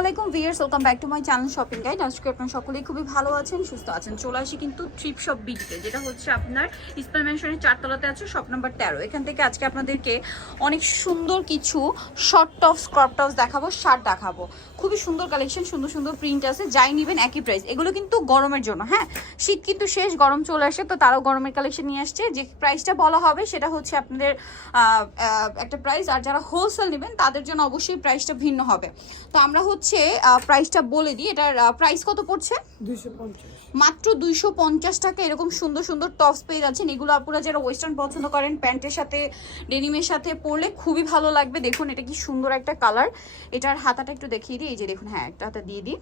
আলাইকুম viewers welcome back to my channel shopping guide আজকে আপনারা সকলেই খুবই ভালো আছেন, সুস্থ আছেন। চলে আসি কিন্তু ট্রিপ শপ বিচতে যেটা হচ্ছে আপনার ইস্পাল ম্যানশনের চারতলাতে আছে শপ নাম্বার তেরো। এখান থেকে আজকে আপনাদেরকে অনেক সুন্দর কিছু শর্ট টপস ক্রপ টপস দেখাবো শার্ট দেখাবো। খুবই সুন্দর কালেকশন সুন্দর সুন্দর প্রিন্ট আছে, যাই নেবেন একই প্রাইস এগুলো কিন্তু গরমের জন্য হ্যাঁ? শীত কিন্তু শেষ, গরম চলে আসে, তো তারাও গরমের কালেকশন নিয়ে আসছে। যে প্রাইসটা বলা হবে, সেটা হচ্ছে আপনাদের একটা প্রাইস আর যারা হোলসেল নেবেন, তাদের জন্য অবশ্যই প্রাইসটা ভিন্ন হবে। তো আমরা হচ্ছে প্রাইসটা বলে দিই এটার প্রাইস কত পড়ছে? মাত্র দুইশো পঞ্চাশ টাকা এরকম সুন্দর সুন্দর টপস পেয়ে যাচ্ছেন। এগুলো আপনারা যারা ওয়েস্টার্ন পছন্দ করেন প্যান্টের সাথে ডেনিমের সাথে পরলে খুবই ভালো লাগবে। দেখুন এটা কি সুন্দর একটা কালার এটার হাতাটা একটু দেখিয়ে দিই। এই যে দেখুন হ্যাঁ একটা হাতা দিয়ে দিই।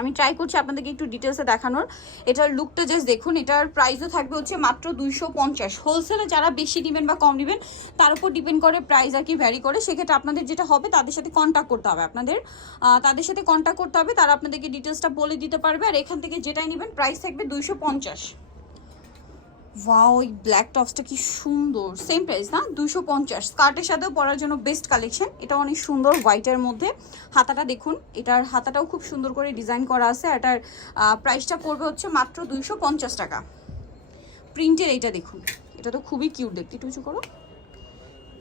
আমি ট্রাই করছি আপনাদেরকে একটু ডিটেলসে দেখানোর। এটার লুকটা জাস্ট দেখুন, এটার প্রাইসও থাকবে হচ্ছে মাত্র দুইশো পঞ্চাশ। হোলসেলে যারা বেশি নেবেন বা কম নেবেন, তার উপর ডিপেন্ড করে প্রাইস আর কি ভ্যারি করে। সেক্ষেত্রে আপনাদের যেটা হবে, তাদের সাথে কন্ট্যাক্ট করতে হবে আপনাদের। তাদের সাথে কন্ট্যাক্ট করতে হবে, তারা আপনাদেরকে ডিটেলসটা বলে দিতে পারবে। আর এখান থেকে যেটাই নেবেন প্রাইস থাকবে দুইশো পঞ্চাশ। ওয়াও ওই ব্ল্যাক টপসটা কি সুন্দর। সেম প্রাইস না? দুশো পঞ্চাশ। স্কার্টের সাথেও পরার জন্য বেস্ট কালেকশন এটা অনেক সুন্দর হোয়াইটের মধ্যে। হাতাটা দেখুন, এটার হাতাটাও খুব সুন্দর করে ডিজাইন করা আছে। এটার প্রাইসটা পড়বে হচ্ছে মাত্র দুইশো পঞ্চাশ টাকা। প্রিন্টের এইটা দেখুন। এটা তো খুবই কিউট দেখতে। একটু উঁচু করো।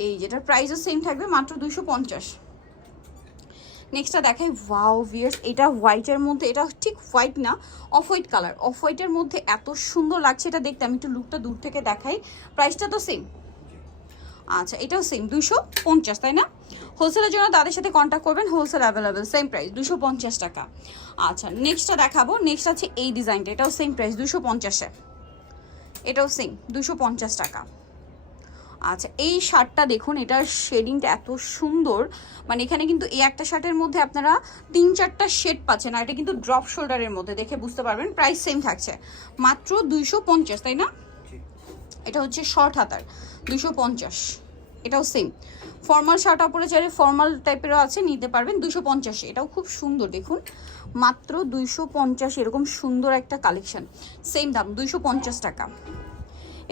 এই যেটার প্রাইসও সেম থাকবে মাত্র দুইশো পঞ্চাশ। নেক্সটটা দেখাই ওয়াও ভিয়ার্স এটা হোয়াইটের মধ্যে, এটা ঠিক হোয়াইট না অফ হোয়াইট কালার অফ হোয়াইটের মধ্যে এত সুন্দর লাগছে এটা দেখতে, আমি একটু লুকটা দূর থেকে দেখাই প্রাইসটা তো সেম আচ্ছা এটাও সেম দুশো পঞ্চাশ, তাই না? হোলসেলের জন্য তাদের সাথে কন্ট্যাক্ট করবেন হোলসেল অ্যাভেলেবেল সেম প্রাইস দুশো পঞ্চাশ টাকা। আচ্ছা নেক্সটটা দেখাবো নেক্সট আছে এই ডিজাইনটা এটাও সেম প্রাইস দুশো পঞ্চাশে। এটাও সেম দুশো পঞ্চাশ টাকা। আচ্ছা এই শার্টটা দেখুন এটার শেডিংটা এত সুন্দর। মানে এখানে কিন্তু এই একটা শার্টের মধ্যে আপনারা তিন চারটা শেড পাচ্ছেন আর এটা কিন্তু ড্রপ শোল্ডারের মধ্যে দেখে বুঝতে পারবেন প্রাইস সেম থাকছে। মাত্র দুইশো পঞ্চাশ তাই না? এটা হচ্ছে শর্ট হাতার দুশো পঞ্চাশ। এটাও সেম। ফর্মাল শার্ট পরে চাইলে ফর্মাল টাইপেরও আছে নিতে পারবেন দুশো পঞ্চাশে। এটাও খুব সুন্দর দেখুন। মাত্র দুইশো পঞ্চাশ এরকম সুন্দর একটা কালেকশন। সেম দাম দুইশো পঞ্চাশ টাকা।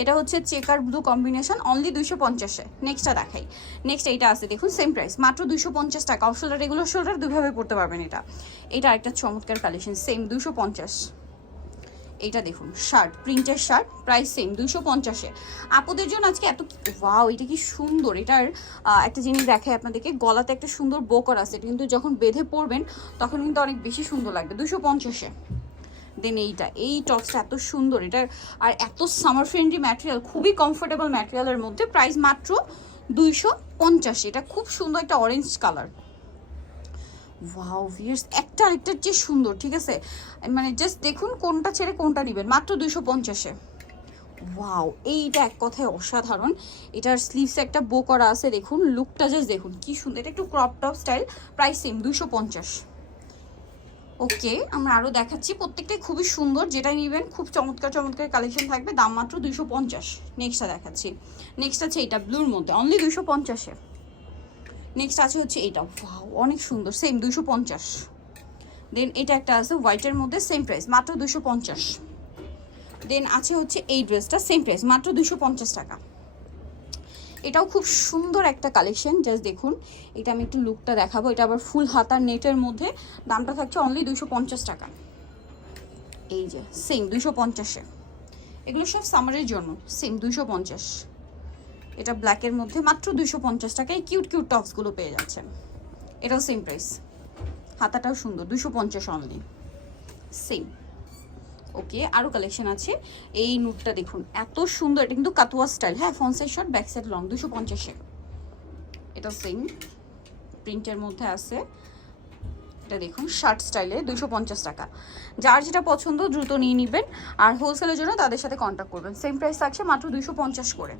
এটা হচ্ছে চেকার ব্লু কম্বিনেশন অনলি দুইশো পঞ্চাশে। নেক্সটটা দেখাই। নেক্সট এইটা আছে, দেখুন সেম প্রাইস মাত্র দুইশো পঞ্চাশ টাকা। অফ শোল্ডার রেগুলার শোল্ডার দুইভাবে পড়তে পারবেন এটা। এটা একটা চমৎকার কালেকশন সেম দুশো পঞ্চাশ। এইটা দেখুন শার্ট প্রিন্টের শার্ট প্রাইস সেম দুইশো পঞ্চাশে। আপুদের জন্য আজকে এত ওয়াও এটা কি সুন্দর। এটার একটা জিনিস দেখায় আপনাদেরকে, গলাতে একটা সুন্দর বোকর আছে। এটা কিন্তু যখন বেঁধে পড়বেন তখন কিন্তু অনেক বেশি সুন্দর লাগবে দুশো পঞ্চাশে। দেন এইটা, এই টপসটা এত সুন্দর, এটার আর এত সামার ফ্রেন্ডলি ম্যাটেরিয়াল খুবই কমফোর্টেবল ম্যাটেরিয়ালের মধ্যে প্রাইস মাত্র দুইশো পঞ্চাশ। এটা খুব সুন্দর একটা অরেঞ্জ কালার ওয়াও একটা আরেকটার যে সুন্দর, ঠিক আছে? মানে জাস্ট দেখুন কোনটা ছেড়ে কোনটা নেবেন, মাত্র দুইশো পঞ্চাশে। ওয়াও এইটা এক কথায় অসাধারণ। এটার স্লিভস একটা বো করা আছে, দেখুন লুকটা জাস্ট দেখুন, কি সুন্দর। এটা একটু crop top style price same দুইশো পঞ্চাশ। ওকে, আমরা আরও দেখাচ্ছি। প্রত্যেকটাই খুবই সুন্দর যেটা নেবেন, খুব চমৎকার চমৎকার কালেকশন থাকবে। দাম মাত্র দুইশো পঞ্চাশ। নেক্সটটা দেখাচ্ছি। নেক্সট আছে এটা ব্লুর মধ্যে। অনলি দুইশো পঞ্চাশে নেক্সট আছে হচ্ছে এটা অনেক সুন্দর। সেম দুইশো পঞ্চাশ। দেন এটা একটা আছে হোয়াইটের মধ্যে সেম প্রাইস মাত্র দুশো পঞ্চাশ। দেন আছে হচ্ছে এই ড্রেসটা সেম প্রাইস মাত্র দুশো পঞ্চাশ টাকা। এটাও খুব সুন্দর একটা কালেকশন জাস্ট দেখুন। এটা আমি একটু লুকটা দেখাবো। এটা আবার ফুল হাতার নেটের মধ্যে। দামটা থাকছে অনলি পঞ্চাশ টাকা। এই যে সেম দুশো পঞ্চাশে। এগুলো সব সামারের জন্য। সেম দুশো পঞ্চাশ। এটা ব্ল্যাকের মধ্যে মাত্র দুশো পঞ্চাশ টাকায় কিউট কিউট টপসগুলো পেয়ে যাচ্ছেন। এটাও সেম প্রাইস হাতাটাও সুন্দর দুশো পঞ্চাশ অনলি সেম ওকে আরও কালেকশন আছে। এই নুটটা দেখুন, এত সুন্দর, এটা কিন্তু কাতুয়া স্টাইল হ্যাঁ side short back side long দুশো পঞ্চাশে এটা সেম প্রিন্টের মধ্যে আছে। এটা দেখুন শার্ট স্টাইলে দুশো টাকা। যার যেটা পছন্দ, দ্রুত নিয়ে নেবেন। আর হোলসেলের জন্য তাদের সাথে কন্ট্যাক্ট করবেন। সেম প্রাইস থাকছে মাত্র দুশো করে।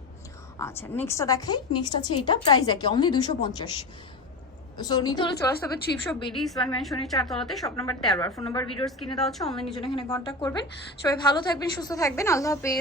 আচ্ছা নেক্সটটা দেখাই। নেক্সট আছে এটা প্রাইস একই অনলি দুশো পঞ্চাশ। নিতে নাম্বার তেরো ফোন দেওয়া এখানে কন্ট্যাক্ট করবেন। সবাই ভালো থাকবেন, সুস্থ থাকবেন। আল্লাহ হাফেজ।